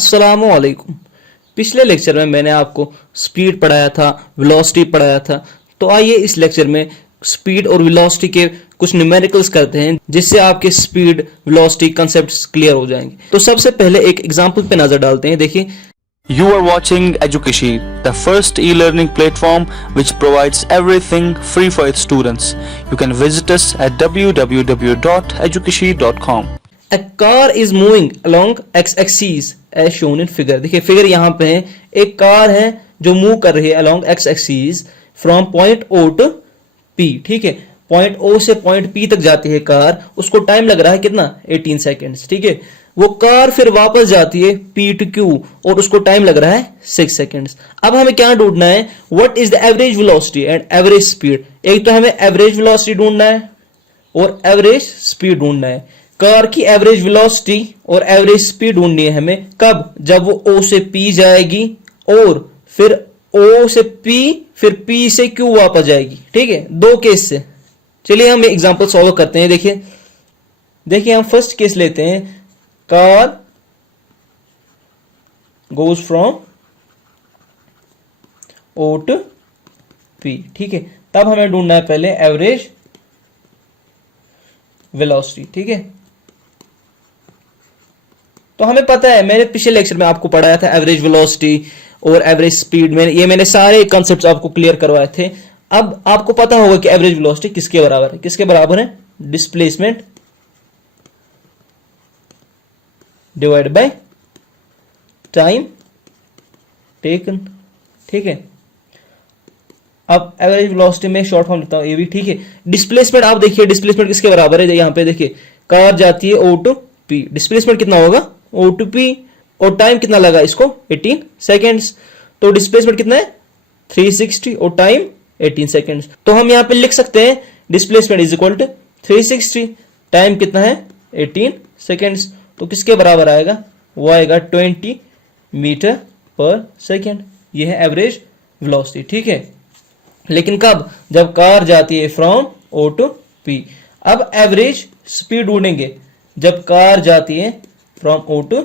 अस्सलामुअलैकुम। पिछले लेक्चर में मैंने आपको स्पीड पढ़ाया था, वेलोसिटी पढ़ाया था। तो आइए इस लेक्चर में स्पीड और वेलोसिटी के कुछ न्यूमेरिकल्स करते हैं, जिससे आपके स्पीड वेलोसिटी कंसेप्ट्स क्लियर हो जाएंगे। तो सबसे पहले एक एग्जांपल पे नजर डालते हैं। देखिए, You are watching Education, the first e-learning platform which provides everything free for its students. You can visit us at www.education.com. a car is moving along x axis as shown in figure। देखिए figure यहाँ पे है, एक car है जो move कर रही है along x axis from point O to P। ठीक है, पॉइंट O से पॉइंट P तक जाती है कार, उसको टाइम लग रहा है कितना, 18 सेकेंड्स। ठीक है, वो कार फिर वापस जाती है P to Q और उसको टाइम लग रहा है 6 सेकेंड्स। अब हमें क्या ढूंढना है, what is the average velocity and average speed. एक तो हमें एवरेज वेलोसिटी ढूंढना है और एवरेज स्पीड ढूंढना है। कार की एवरेज वेलोसिटी और एवरेज स्पीड ढूंढनी है हमें कब, जब वो O से P जाएगी और फिर O से P फिर P से Q वापस जाएगी। ठीक है, दो केस से। चलिए हम एग्जांपल सॉल्व करते हैं। देखिए हम फर्स्ट केस लेते हैं, car goes from O to P। ठीक है, तब हमें ढूंढना है पहले एवरेज वेलोसिटी। ठीक है, तो हमें पता है, मैंने पिछले लेक्चर में आपको पढ़ाया था एवरेज वेलोसिटी और एवरेज स्पीड में, ये मैंने सारे कॉन्सेप्ट्स आपको क्लियर करवाए थे। अब आपको पता होगा कि एवरेज वेलोसिटी किसके बराबर है, किसके बराबर है, displacement divide by time taken. ठीक है, अब एवरेज वेलोसिटी में शॉर्ट फॉर्म लिखता हूं ये भी। ठीक है, डिस्प्लेसमेंट आप देखिए, डिस्प्लेसमेंट किसके बराबर है, यहां पे देखिए कार जाती है O to P, डिस्प्लेसमेंट कितना होगा O to P और टाइम कितना लगा इसको 18 सेकेंड्स। तो डिस्प्लेसमेंट कितना है 360 और टाइम 18 सेकेंड्स। तो हम यहां पे लिख सकते हैं displacement is equal to 360, time कितना है 18 सेकेंड्स। तो किसके बराबर आएगा, वो आएगा 20 मीटर पर सेकेंड। ये है एवरेज वेलोसिटी। ठीक है, लेकिन कब, जब कार जाती है फ्रॉम O to P। अब एवरेज स्पीड ढूंढेंगे जब कार जाती है from O to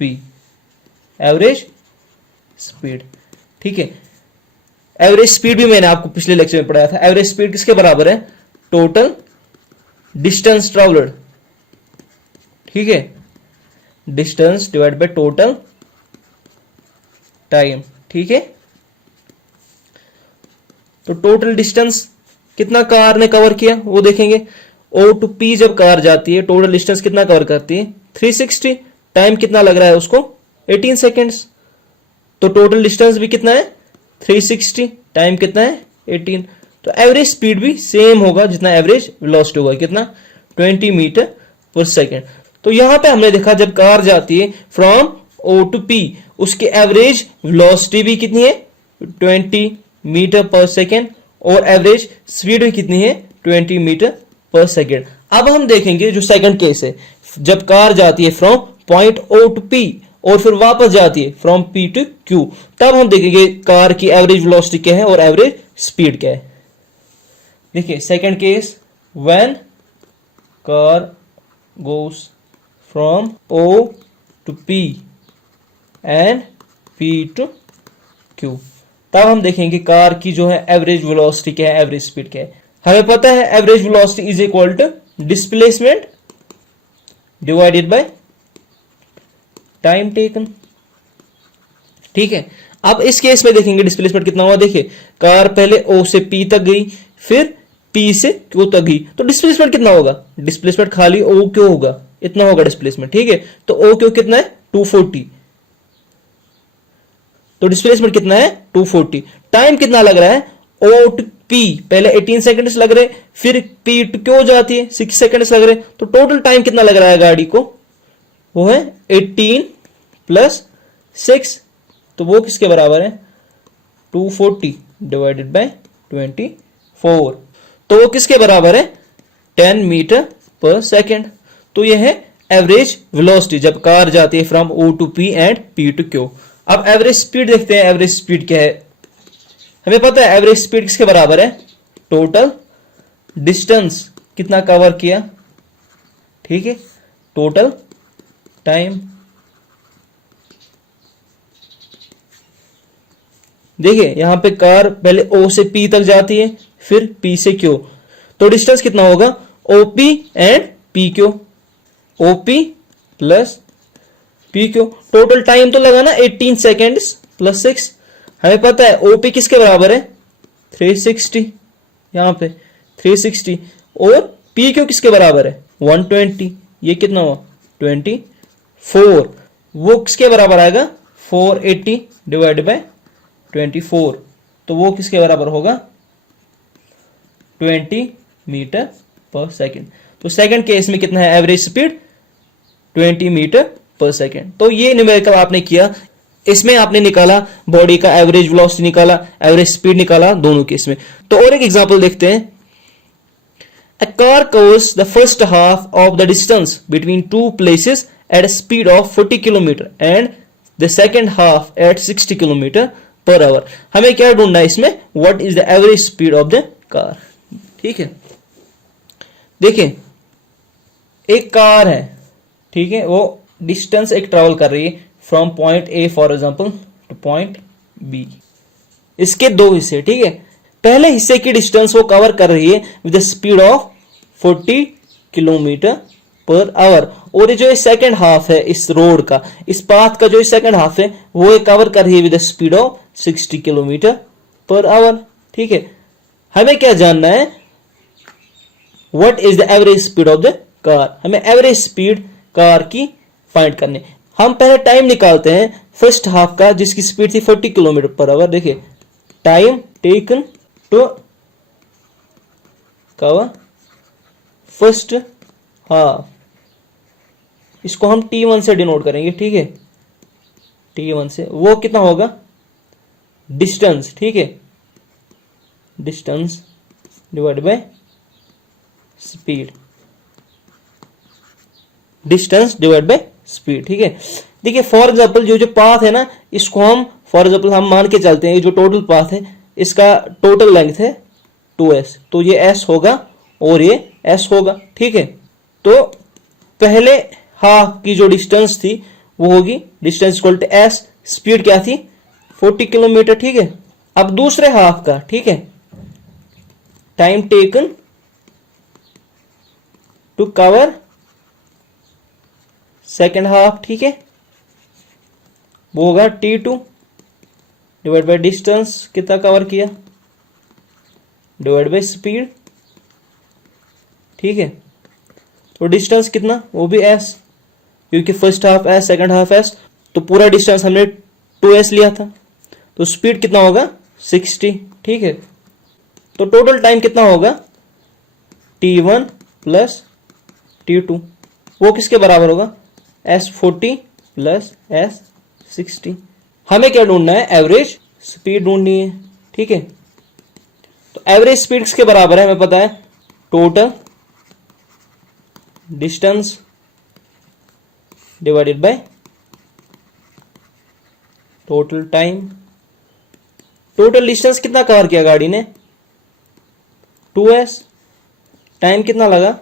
P, average speed. ठीक है, एवरेज स्पीड भी मैंने आपको पिछले लेक्चर में पढ़ाया था। एवरेज स्पीड किसके बराबर है, टोटल डिस्टेंस ट्रेवल्ड। ठीक है, distance divide by total time. ठीक है, तो टोटल डिस्टेंस कितना कार ने कवर किया वो देखेंगे। O to P जब कार जाती है टोटल डिस्टेंस कितना कवर करती है 360, टाइम कितना लग रहा है उसको 18 सेकेंड्स। तो टोटल डिस्टेंस भी कितना है 360, टाइम कितना है 18। तो एवरेज स्पीड भी सेम होगा जितना एवरेज वेलोसिटी होगा, कितना 20 मीटर पर सेकेंड। तो यहां पे हमने देखा जब कार जाती है फ्रॉम O to P, उसकी एवरेज वेलोसिटी भी कितनी है 20 मीटर पर सेकेंड और एवरेज स्पीड भी कितनी है 20 मीटर पर सेकेंड। अब हम देखेंगे जो सेकंड केस है, जब कार जाती है from point O to P और फिर वापस जाती है फ्रॉम P to Q, तब हम देखेंगे कार की एवरेज वेलोसिटी क्या है और एवरेज स्पीड क्या है। देखिए second case, when car goes from O to P and P to Q, तब हम देखेंगे कार की जो है एवरेज वेलोसिटी क्या है, एवरेज स्पीड क्या है। हमें पता है average velocity is equal to displacement divided by time taken. ठीक है, अब इस केस में देखेंगे डिस्प्लेसमेंट कितना हुआ। देखिए कार पहले O से P तक गई, फिर P से Q तक गई, तो डिस्प्लेसमेंट कितना होगा, डिस्प्लेसमेंट खाली O क्यों होगा, इतना होगा डिस्प्लेसमेंट। ठीक है, तो O क्यों कितना है 240, तो डिस्प्लेसमेंट कितना है 240। टाइम कितना लग रहा है O to P, पहले 18 सेकंड्स लग रहे, फिर P to Q जाती है 6 सेकंड्स लग रहे, तो टोटल टाइम कितना लग रहा है गाड़ी को, वो है 18 प्लस 6, तो वो किसके बराबर है 240 डिवाइडेड बाय 24, तो वो किसके बराबर है 10 मीटर पर सेकेंड। तो ये है एवरेज वेलोसिटी जब कार जाती है from O to P and P to Q। अब एवरेज स्पीड देखते हैं, एवरेज स्पीड क्या है। हमें पता है एवरेज स्पीड किसके बराबर है, टोटल डिस्टेंस कितना कवर किया। ठीक है, टोटल टाइम देखिए यहां पे कार पहले O से P तक जाती है, फिर P से Q, तो डिस्टेंस कितना होगा OP and PQ, OP plus PQ। Total time तो लगा ना 18 सेकेंड्स प्लस 6। हमें पता है OP किसके बराबर है 360, यहां पे 360, और PQ किसके बराबर है 120, ये कितना हुआ 24, वो किसके बराबर आएगा 480 डिवाइड बाय 24, तो वो किसके बराबर होगा 20 मीटर पर सेकेंड। तो सेकंड केस में कितना है एवरेज स्पीड 20 मीटर पर सेकेंड। तो ये न्यूमेरिकल आपने किया, इसमें आपने निकाला बॉडी का एवरेज वेलोसिटी निकाला, एवरेज स्पीड निकाला दोनों केस में। तो और एक एग्जांपल देखते हैं। A car covers the first half of the distance between two places at a speed of 40 km and the second half at 60 km per hour। हमें क्या ढूंढना है इसमें, what is the average speed of the car। ठीक है, देखिए एक car है, ठीक है, वो डिस्टेंस एक ट्रेवल कर रही है from point A for example to point B. इसके दो हिस्से, ठीक है, पहले हिस्से की डिस्टेंस वो कवर कर रही है with the speed of 40 kilometre per our, और ये जो सेकंड हाफ है इस रोड का, इस पाथ का जो सेकंड हाफ है वो ये कवर कर रही है with the speed of 60 kilometre per our. ठीक है, हमें क्या जानना है what is the average speed of the car. हमें एवरेज स्पीड कार की फाइंड करनी। हम पहले टाइम निकालते हैं फर्स्ट हाफ का जिसकी स्पीड थी 40 किलोमीटर पर आवर। देखिए time taken to cover first half, इसको हम T1 से डिनोट करेंगे। ठीक है, T1 से वो कितना होगा डिस्टेंस, ठीक है, distance divide by speed, distance divide by speed. ठीक है, देखिए फॉर एग्जांपल जो पाथ है ना, इसको हम फॉर एग्जांपल हम मान के चलते हैं जो टोटल पाथ है इसका टोटल लेंथ है 2s, तो ये s होगा और ये s होगा। ठीक है, तो पहले हाफ की जो डिस्टेंस थी वो होगी distance equal to s, speed क्या थी 40 किलोमीटर। ठीक है, अब दूसरे हाफ का, ठीक है, time taken to cover second half, ठीक है, वो होगा T2 डिवाइड बाय डिस्टेंस कितना कवर किया डिवाइड बाय स्पीड। ठीक है, तो डिस्टेंस कितना वो भी s, क्योंकि first half s second half s, तो पूरा डिस्टेंस हमने 2s लिया था, तो स्पीड कितना होगा 60। ठीक है, तो टोटल टाइम कितना होगा T1 प्लस T2, वो किसके बराबर होगा S40 प्लस S60। हमें क्या ढूंढना है एवरेज स्पीड ढूंढनी है। ठीक है, तो एवरेज स्पीड किसके बराबर है हमें पता है total distance divided by total time. Total distance कितना कवर किया गाड़ी ने 2s, टाइम कितना लगा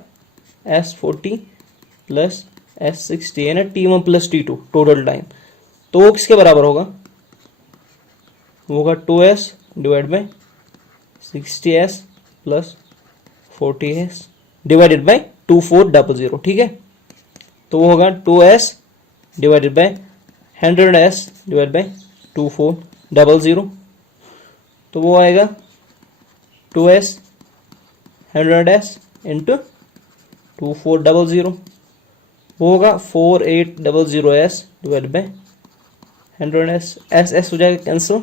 S40 प्लस S60 है ना, T1 plus T2 total time, तो वो किसके बराबर होगा वो होगा 2s divide by 60s plus 40s divided by 2400। ठीक है, तो वो होगा 2s divided by 100s divide by 2400, तो वो आएगा 2s 100s इंटू 2400, वो होगा 4800s divide by 100s, s हो जाएगा कैंसिल,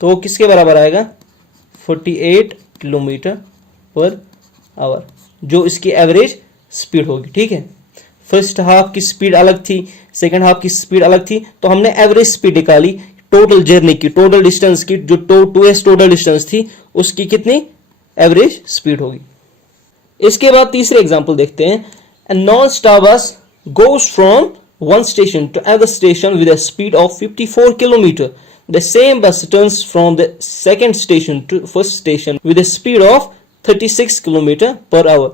तो वो किसके बराबर आएगा 48 किलोमीटर पर आवर, जो इसकी एवरेज स्पीड होगी। ठीक है, फर्स्ट हाफ की स्पीड अलग थी, सेकंड हाफ की स्पीड अलग थी, तो हमने एवरेज स्पीड निकाली टोटल जर्नी की, टोटल डिस्टेंस की, जो 2s टोटल डिस्टेंस थी उसकी कितनी एवरेज स्पीड होगी। इसके बाद तीसरे एग्जांपल देखते हैं। A non-stop bus goes from one station to another station with a speed of 54 km. The same bus turns from the second station to first station with a speed of 36 km per hour.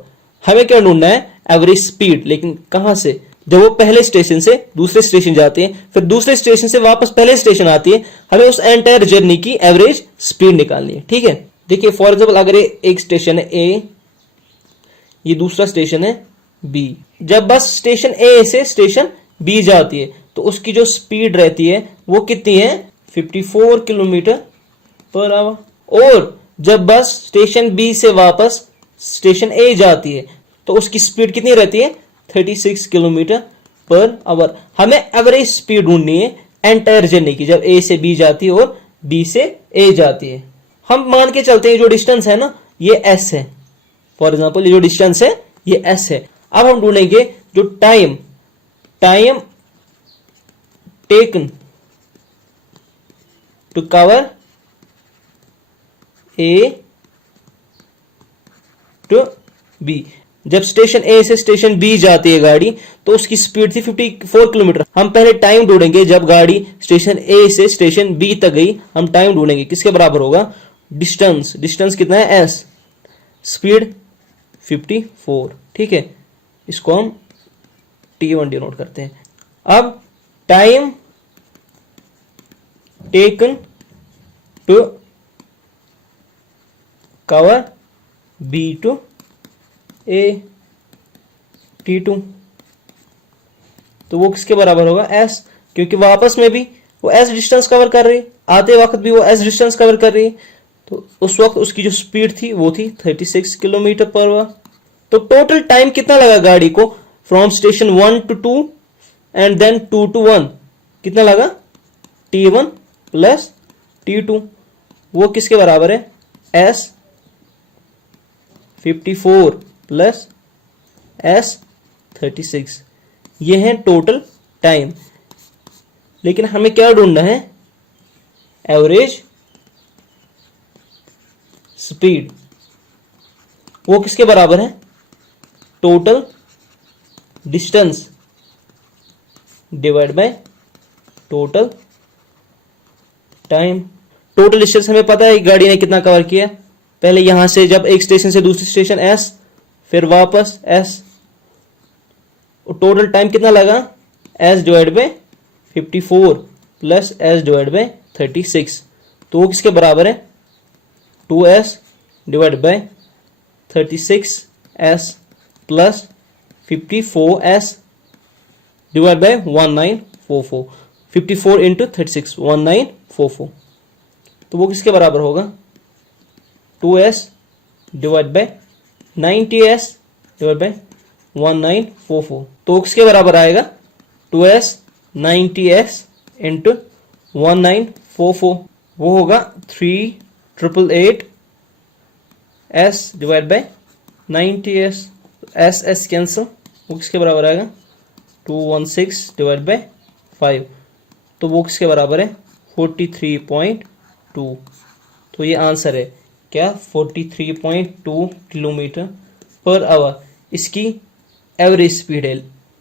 हमें क्या ढूंढना है average speed, लेकिन कहां से जब वो पहले स्टेशन से दूसरे स्टेशन जाते हैं, फिर दूसरे स्टेशन से वापस पहले स्टेशन आती है, हमें उस एंटायर जर्नी की एवरेज स्पीड निकालनी है। ठीक है, देखिए फॉर एग्जाम्पल अगर ये एक स्टेशन है ए, ये दूसरा स्टेशन है बी। जब बस स्टेशन ए से स्टेशन बी जाती है तो उसकी जो स्पीड रहती है वो कितनी है, 54 किलोमीटर पर आवर। और जब बस स्टेशन बी से वापस स्टेशन ए जाती है तो उसकी स्पीड कितनी रहती है, 36 किलोमीटर पर आवर। हमें एवरेज स्पीड ढूंढनी है एंटायर जर्नी की, जब ए से बी जाती है और बी से ए जाती है। हम मान के चलते हैं जो डिस्टेंस है ना ये एस है, फॉर एग्जाम्पल ये जो डिस्टेंस है ये एस है। अब हम ढूंढेंगे जो time taken to cover A to B. जब स्टेशन ए से स्टेशन बी जाती है गाड़ी तो उसकी स्पीड थी 54 किलोमीटर। हम पहले टाइम ढूंढेंगे जब गाड़ी स्टेशन ए से स्टेशन बी तक गई, हम टाइम ढूंढेंगे किसके बराबर होगा, डिस्टेंस कितना है एस, स्पीड 54। ठीक है, इसको हम T1 डिनोट करते हैं। अब time taken to cover B to A T2, तो वो किसके बराबर होगा, एस, क्योंकि वापस में भी वो एस डिस्टेंस कवर कर रही है, आते वक्त भी वो एस डिस्टेंस कवर कर रही है, तो उस वक्त उसकी जो स्पीड थी वो थी 36 किलोमीटर पर आवर। तो टोटल टाइम कितना लगा गाड़ी को from station 1 to 2 and then 2 to 1, कितना लगा, T1 प्लस T2, वो किसके बराबर है, एस 54 प्लस एस 36। ये है टोटल टाइम। लेकिन हमें क्या ढूंढना है, एवरेज स्पीड, वो किसके बराबर है, total distance divide by total time. Total distance हमें पता है गाड़ी ने कितना कवर किया, पहले यहां से जब एक स्टेशन से दूसरे स्टेशन एस, फिर वापस एस, टोटल टाइम कितना लगा, S divide by 54 plus S divide by 36, तो वो किसके बराबर है, 2s divide by 36s plus 54s divide by 1944, 54 into 36 1944, तो वो किसके बराबर होगा, 2s divide by 90s divide by 1944, तो किसके बराबर आएगा, 2s 90s इंटू 1944, वो होगा 3888 s divide by 90s, s cancel, वो किसके बराबर आएगा, 216 डिवाइड बाय 5, तो वो किसके बराबर है, 43.2। तो ये आंसर है क्या, 43.2 किलोमीटर पर आवर इसकी एवरेज स्पीड है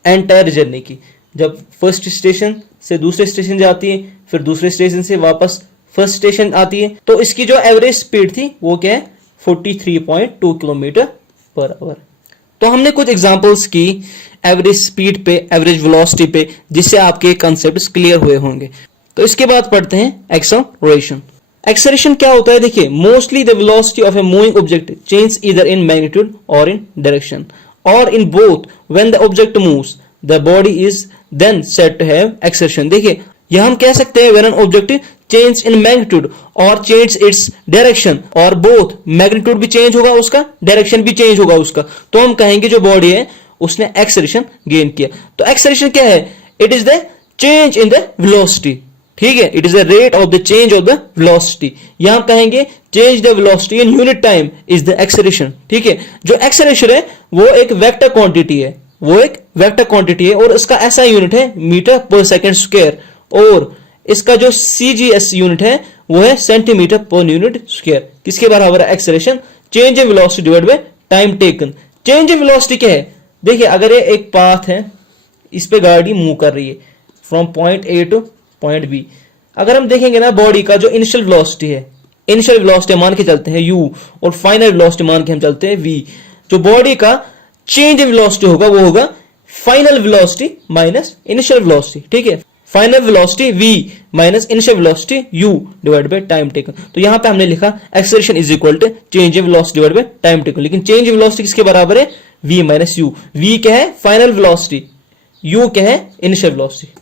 एंटायर जर्नी की। जब फर्स्ट स्टेशन से दूसरे स्टेशन जाती है, फिर दूसरे स्टेशन से वापस फर्स्ट स्टेशन आती है, तो इसकी जो एवरेज स्पीड थी वो क्या है, 43.2 किलोमीटर पर आवर। तो हमने कुछ एग्जांपल्स की एवरेज स्पीड पे, एवरेज वेलोसिटी पे, जिससे आपके कॉन्सेप्ट्स क्लियर हुए होंगे। तो इसके बाद पढ़ते हैं एक्सेलरेशन। एक्सेलरेशन क्या होता है, देखिए, mostly the velocity of a moving object change either in magnitude और इन डायरेक्शन और in both when the object moves the body is then said to have acceleration. देखिए, यह हम कह सकते हैं when an object change in magnitude और change its direction, और बोथ मैग्नीट्यूड भी चेंज होगा उसका, डायरेक्शन भी चेंज होगा उसका, तो हम कहेंगे जो बॉडी है उसने एक्सेलरेशन गेन किया। तो एक्सेलरेशन क्या है, it is the change in the velocity, ठीक है, it is the rate of the change of the velocity. यहां कहेंगे change the velocity in unit time is the acceleration, ठीक है। जो एक्सेलरेशन है वो एक वेक्टर क्वांटिटी है, वो एक वेक्टर क्वांटिटी है और इसका ऐसा यूनिट है मीटर पर सेकंड स्क्वायर, और इसका जो CGS यूनिट है वो है सेंटीमीटर पर यूनिट स्क्वायर। किसके बराबर है acceleration, change in velocity divide by time taken. Change in velocity क्या है, देखिए, अगर ये एक पाथ है, इस पे गाड़ी मूव कर रही है from point A two point B। अगर हम देखेंगे ना बॉडी का जो इनिशियल वेलोसिटी है, इनिशियल वेलोसिटी मान के चलते हैं u, और फाइनल वेलोसिटी मान के हम चलते हैं v। जो बॉडी का चेंज इन वेलोसिटी होगा वो होगा final velocity minus initial velocity, ठीक है। Final velocity v minus initial velocity u divide by time taken. तो यहां पे हमने लिखा acceleration is equal to change in velocity divide by time taken, लेकिन चेंज इन वेलोसिटी किसके बराबर है? v minus u। v क्या है? Final velocity. u क्या है? Initial velocity.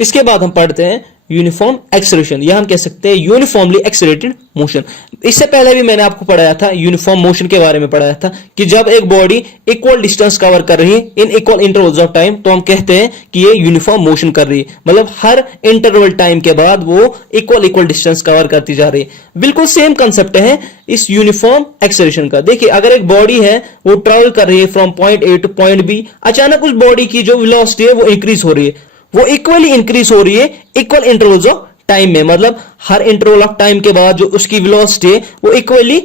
इसके बाद हम पढ़ते हैं यूनिफॉर्म एक्सेलरेशन, या हम कह सकते हैं यूनिफॉर्मली एक्सेलरेटेड मोशन। इससे पहले भी मैंने आपको पढ़ाया था, यूनिफॉर्म मोशन के बारे में पढ़ाया था कि जब एक बॉडी इक्वल डिस्टेंस कवर कर रही है इन इक्वल इंटरवल्स ऑफ टाइम, तो हम कहते हैं कि ये यूनिफॉर्म मोशन कर रही है। मतलब हर इंटरवल टाइम के बाद वो इक्वल डिस्टेंस कवर करती जा रही है। बिल्कुल सेम कंसेप्ट है इस यूनिफॉर्म एक्सेलरेशन का। देखिए, अगर एक बॉडी है वो ट्रेवल कर रही है from point A to point B, अचानक उस बॉडी की जो वेलोसिटी है वो इंक्रीज हो रही है, वो इक्वली इंक्रीज हो रही है इक्वल इंटरवल्स ऑफ टाइम में। मतलब हर इंटरवल ऑफ टाइम के बाद जो उसकी वेलोसिटी है वो इक्वली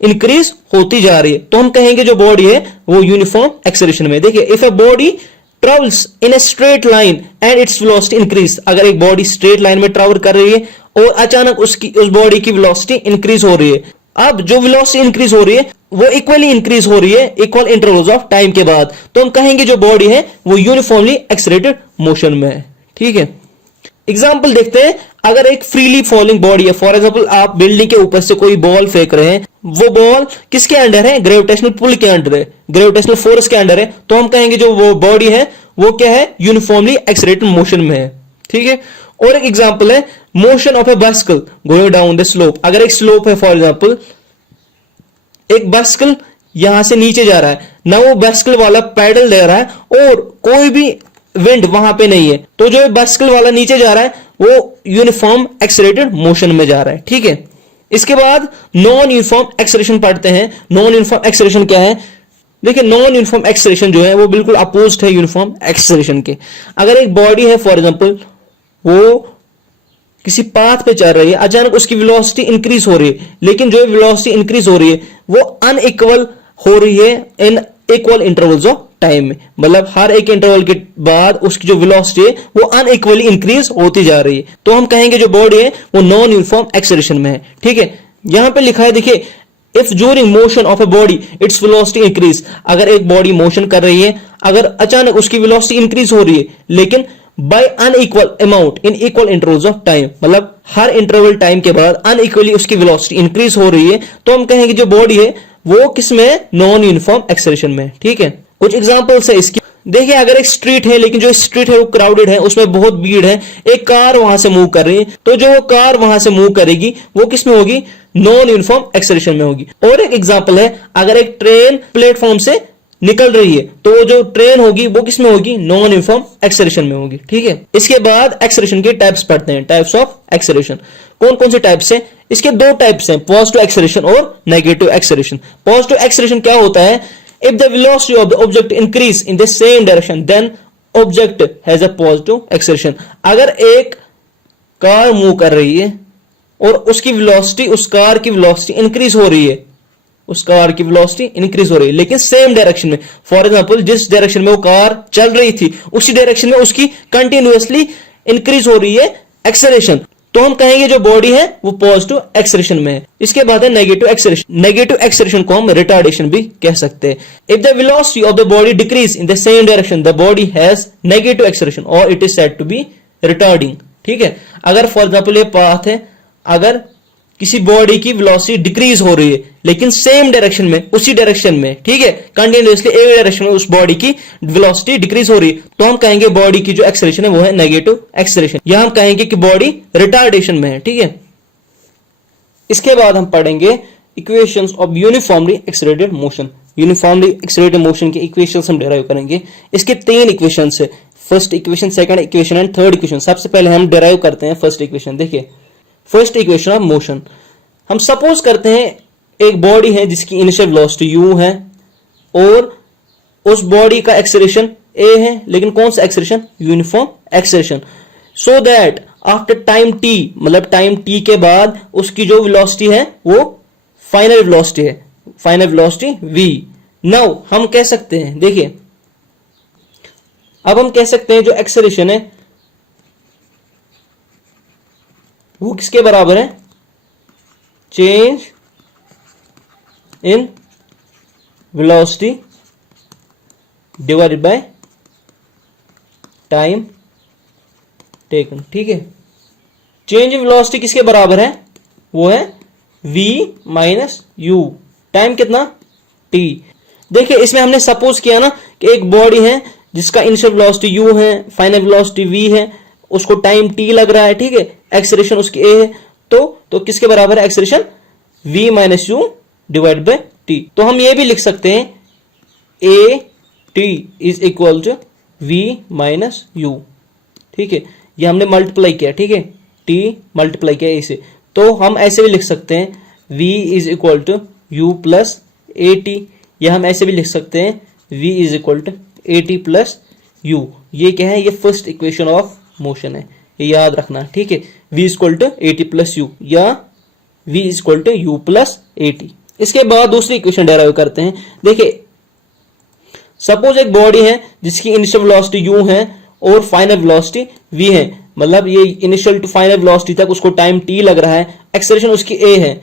इंक्रीज होती जा रही है, तो हम कहेंगे जो बॉडी है वो यूनिफॉर्म एक्सेलरेशन में। देखिए, if a body travels in a straight line and its velocity increase, अगर एक बॉडी स्ट्रेट लाइन में ट्रेवल कर रही है और अचानक उस बॉडी की वेलोसिटी इंक्रीज हो रही है, अब जो वेलोसिटी इंक्रीज हो रही है वो इक्वली इंक्रीज हो रही है इक्वल इंटरवल्स ऑफ टाइम के बाद, तो हम कहेंगे जो बॉडी है वो यूनिफॉर्मली एक्सेलरेटेड मोशन में है, ठीक है। एग्जांपल देखते हैं, अगर एक फ्रीली फॉलिंग बॉडी है, फॉर एग्जांपल आप बिल्डिंग के ऊपर से कोई बॉल फेंक रहे हैं, वो बॉल किसके अंडर है? ग्रेविटेशनल पुल के अंडर है, ग्रेविटेशनल फोर्स के अंडर है, तो हम कहेंगे जो वो बॉडी है वो क्या है? यूनिफॉर्मली एक्सेलरेटेड मोशन में है, ठीक है। और एक एग्जांपल है motion of A bicycle going down the slope. अगर एक स्लोप है, फॉर एग्जांपल एक बाइसिकल यहां से नीचे जा रहा है ना, वो बाइसिकल वाला पैडल दे रहा है और कोई भी विंड वहां पे नहीं है, तो जो बाइसिकल वाला नीचे जा रहा है वो यूनिफॉर्म एक्सेलरेटेड मोशन में जा रहा है, ठीक है। इसके बाद नॉन यूनिफॉर्म एक्सेलरेशन पढ़ते हैं। नॉन यूनिफॉर्म एक्सेलरेशन क्या है? देखिए, नॉन यूनिफॉर्म एक्सेलरेशन जो है वो बिल्कुल अपोजिट है यूनिफॉर्म एक्सेलरेशन के। अगर एक बॉडी है, फॉर एग्जांपल वो किसी पाथ पे चल रही है, अचानक उसकी वेलोसिटी इंक्रीज हो रही है, लेकिन जो वेलोसिटी इंक्रीज हो रही है वो अनइक्वल हो रही है इन इक्वल इंटरवल्स ऑफ टाइम में। मतलब हर एक इंटरवल के बाद उसकी जो वेलोसिटी है वो अनइक्वली इंक्रीज होती जा रही है, तो हम कहेंगे जो बॉडी है वो नॉन यूनिफॉर्म एक्सेलरेशन में है, ठीक है। यहां पे लिखा है, देखिए, if during motion of a body its velocity increase, अगर एक बॉडी मोशन कर रही है, अगर अचानक उसकी वेलोसिटी इंक्रीज हो रही है लेकिन by unequal amount in equal intervals of time, मतलब हर इंटरवल टाइम के बाद अनइक्वली उसकी वेलोसिटी इंक्रीज हो रही है, तो हम कहेंगे जो बॉडी है वो किसमें है? नॉन यूनिफॉर्म एक्सेलरेशन में, ठीक है। कुछ एग्जांपल्स है इसकी। देखिए, अगर एक स्ट्रीट है लेकिन जो स्ट्रीट है वो क्राउडेड है, उसमें बहुत भीड़ है, एक कार वहां से मूव कर रही है, तो जो कार वहां से मूव करेगी वो किसमें होगी? नॉन यूनिफॉर्म एक्सेलरेशन में होगी। और एक एग्जांपल है, अगर एक ट्रेन प्लेटफॉर्म से निकल रही है तो जो ट्रेन होगी वो किसमें होगी? नॉन यूनिफॉर्म एक्सेलरेशन में होगी, ठीक है। इसके बाद एक्सेलरेशन के टाइप्स पढ़ते हैं, टाइप्स ऑफ एक्सेलरेशन। कौन कौन से टाइप्स हैं? इसके दो टाइप्स हैं, पॉजिटिव एक्सेलरेशन और नेगेटिव एक्सेलरेशन। पॉजिटिव एक्सेलरेशन क्या होता है? If the velocity of the object increase in the same direction then object has a positive acceleration. अगर एक कार मूव कर रही है और उसकी वेलोसिटी, उस कार की वेलोसिटी इंक्रीज हो रही है, उस कार की वेलोसिटी इंक्रीज हो रही है लेकिन सेम डायरेक्शन में, फॉर एग्जांपल जिस डायरेक्शन में वो कार चल रही थी उसी डायरेक्शन में उसकी कंटिन्यूअसली इंक्रीज हो रही है एक्सेलरेशन, तो हम कहेंगे जो बॉडी है वो पॉजिटिव एक्सेलरेशन में है। इसके बाद है नेगेटिव एक्सेलरेशन। नेगेटिव एक्सेलरेशन को हम रिटार्डेशन भी कह सकते हैं। If the velocity of the body decrease in the same direction the body has negative acceleration और it is said to be retarding, ठीक है। अगर फॉर एग्जांपल ये पाथ है, अगर किसी बॉडी की वेलोसिटी डिक्रीज हो रही है लेकिन सेम डायरेक्शन में, उसी डायरेक्शन में, ठीक है, कंटिन्यूअसली एक डायरेक्शन में उस बॉडी की वेलोसिटी डिक्रीज हो रही है, तो हम कहेंगे बॉडी की जो एक्सेलरेशन है वो है नेगेटिव एक्सेलरेशन, या हम कहेंगे कि बॉडी रिटार्डेशन में है, ठीक है। इसके बाद हम पढ़ेंगे equations of uniformly accelerated motion. Uniformly accelerated motion के इक्वेशंस हम डिराइव करेंगे। इसके तीन इक्वेशंस है, first equation, second equation and third equation. सबसे पहले हम डिराइव करते हैं फर्स्ट इक्वेशन। देखिए, फर्स्ट इक्वेशन ऑफ मोशन, हम सपोज करते हैं एक बॉडी है जिसकी इनिशियल वेलोसिटी u है और उस बॉडी का एक्सेलरेशन a है, लेकिन कौन सा acceleration? Uniform acceleration. So that after time t, मतलब टाइम t के बाद उसकी जो वेलोसिटी है वो फाइनल वेलोसिटी है, फाइनल वेलोसिटी v। नाउ हम कह सकते हैं, देखिए अब हम कह सकते हैं जो एक्सेलरेशन है वो किसके बराबर है? Change in velocity divided by time taken. ठीक है, चेंज इन वेलोसिटी किसके बराबर है? वो है v माइनस यू, टाइम कितना? t। देखिए इसमें हमने सपोज किया ना कि एक बॉडी है जिसका इनिशियल वेलोसिटी u है, फाइनल वेलोसिटी v है, उसको टाइम t लग रहा है। ठीक है, एक्सेलरेशन उसकी a है, तो किसके बराबर है acceleration? v minus you divide bye t। तो हम ये भी लिख सकते हैं a t is equal to v minus u. ठीक है, ये हमने मल्टीप्लाई किया। ठीक है, t मल्टीप्लाई किया इसे, तो हम ऐसे भी लिख सकते हैं v is equal to u plus a t, या हम ऐसे भी लिख सकते हैं v is equal to a t plus u. ये क्या है? ये फर्स्ट इक्वेशन ऑफ मोशन है, ये याद रखना। ठीक है, v is equal to a t plus u या v is equal to u plus a t. इसके बाद दूसरी इक्वेशन डेराइव करते हैं। देखिए सपोज एक बॉडी है जिसकी इनिशियल वेलोसिटी u है और फाइनल वेलोसिटी v है, मतलब ये इनिशियल टू फाइनल वेलोसिटी तक उसको टाइम t लग रहा है, एक्सेलरेशन उसकी a है।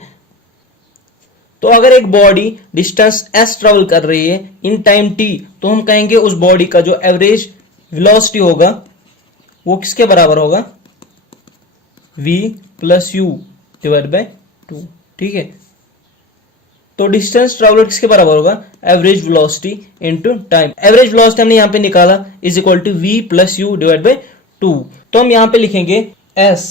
तो अगर एक बॉडी डिस्टेंस s ट्रेवल कर रही है इन टाइम t, तो हम कहेंगे उस बॉडी का जो एवरेज वेलोसिटी होगा वो किसके बराबर होगा? v plus u divide by 2। ठीक है, तो डिस्टेंस ट्रेवल्ड किसके बराबर होगा? Average velocity into time. Average velocity हमने यहां पे निकाला is equal to v plus u divide by 2। तो हम यहां पे लिखेंगे s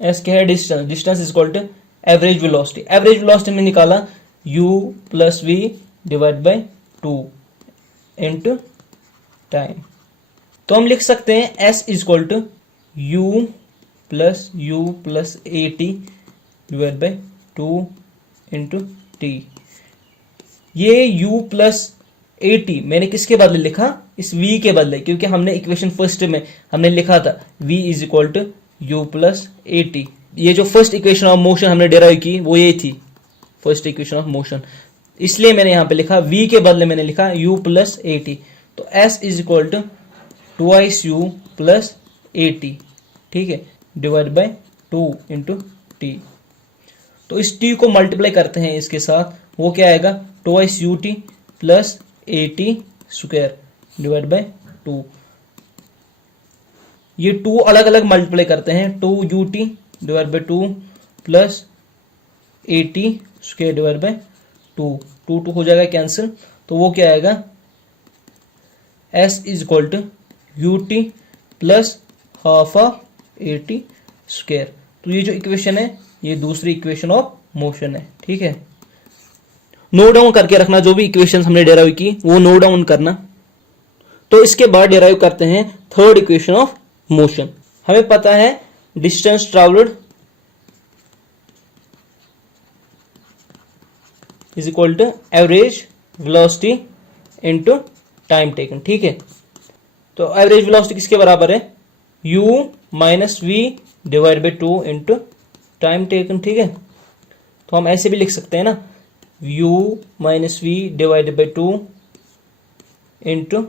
क्या है? Distance is equal to average velocity. Average velocity हमने निकाला u plus v divide by 2 into time. तो हम लिख सकते हैं s is equal to u plus a t divide by 2 into t. ये u प्लस ए टी मैंने किसके बदले लिखा? इस v के बदले, क्योंकि हमने इक्वेशन फर्स्ट में हमने लिखा था v is equal to u plus a t. ये जो फर्स्ट इक्वेशन ऑफ मोशन हमने डेराइव की वो ये थी, फर्स्ट इक्वेशन ऑफ मोशन, इसलिए मैंने यहां पे लिखा v के बदले मैंने लिखा u प्लस ए टी। तो s is equal to twice u plus a t. ठीक है, डिवाइड बाय 2 इंटू टी। तो इस t को मल्टीप्लाई करते हैं इसके साथ, वो क्या आएगा? Twice you t plus a t square divide by 2। ये 2 अलग अलग मल्टीप्लाई करते हैं, 2 U T divide by 2 plus a t square divide by 2। 2 हो जाएगा कैंसिल, तो वो क्या आएगा? s is equal to u t plus half of a t square. तो ये जो इक्वेशन है ये दूसरी इक्वेशन ऑफ मोशन है। ठीक है, नोट डाउन करके रखना, जो भी इक्वेशंस हमने डेराइव की वो नोट डाउन करना। तो इसके बाद डेराइव करते हैं थर्ड इक्वेशन ऑफ मोशन। हमें पता है distance travelled is equal to average velocity into time taken. ठीक है, तो एवरेज वेलोसिटी किसके बराबर है? u minus v divide by 2 into time taken. ठीक है, तो हम ऐसे भी लिख सकते हैं ना, u minus v divide by 2 into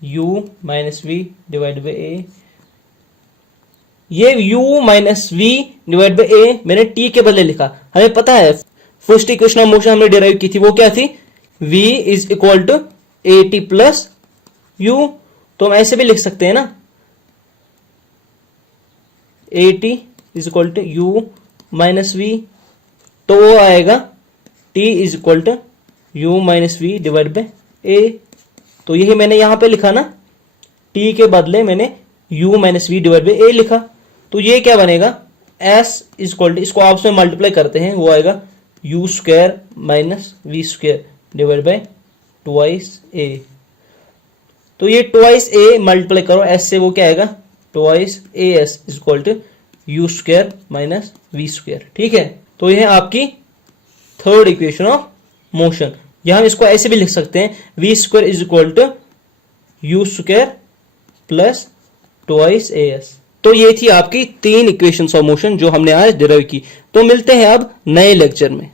u minus v divide by a. ये u minus v divide by a मैंने t के बदले लिखा। हमें पता है फर्स्ट इक्वेशन ऑफ मोशन हमने डिराइव की थी, वो क्या थी? v is equal to a t plus u. तो हम ऐसे भी लिख सकते हैं ना, a t is equal to u minus v, तो वो आएगा t is equal to u minus v divide by a. तो यही मैंने यहां पे लिखा ना, t के बदले मैंने u minus v divide by a लिखा। तो ये क्या बनेगा? s इज इक्वल टू, इसको आपस में मल्टीप्लाई करते हैं, वो आएगा u square minus v square divide by twice a. तो ये ट्वाइस ए मल्टीप्लाई करो s से, वो क्या आएगा? Twice a s is equal to u square minus v square. ठीक है, तो यह है आपकी थर्ड इक्वेशन ऑफ मोशन। यहां हम इसको ऐसे भी लिख सकते हैं, v square is equal to u square plus twice a s. तो ये थी आपकी 3 इक्वेशंस ऑफ मोशन जो हमने आज डिराइव की। तो मिलते हैं अब नए लेक्चर में।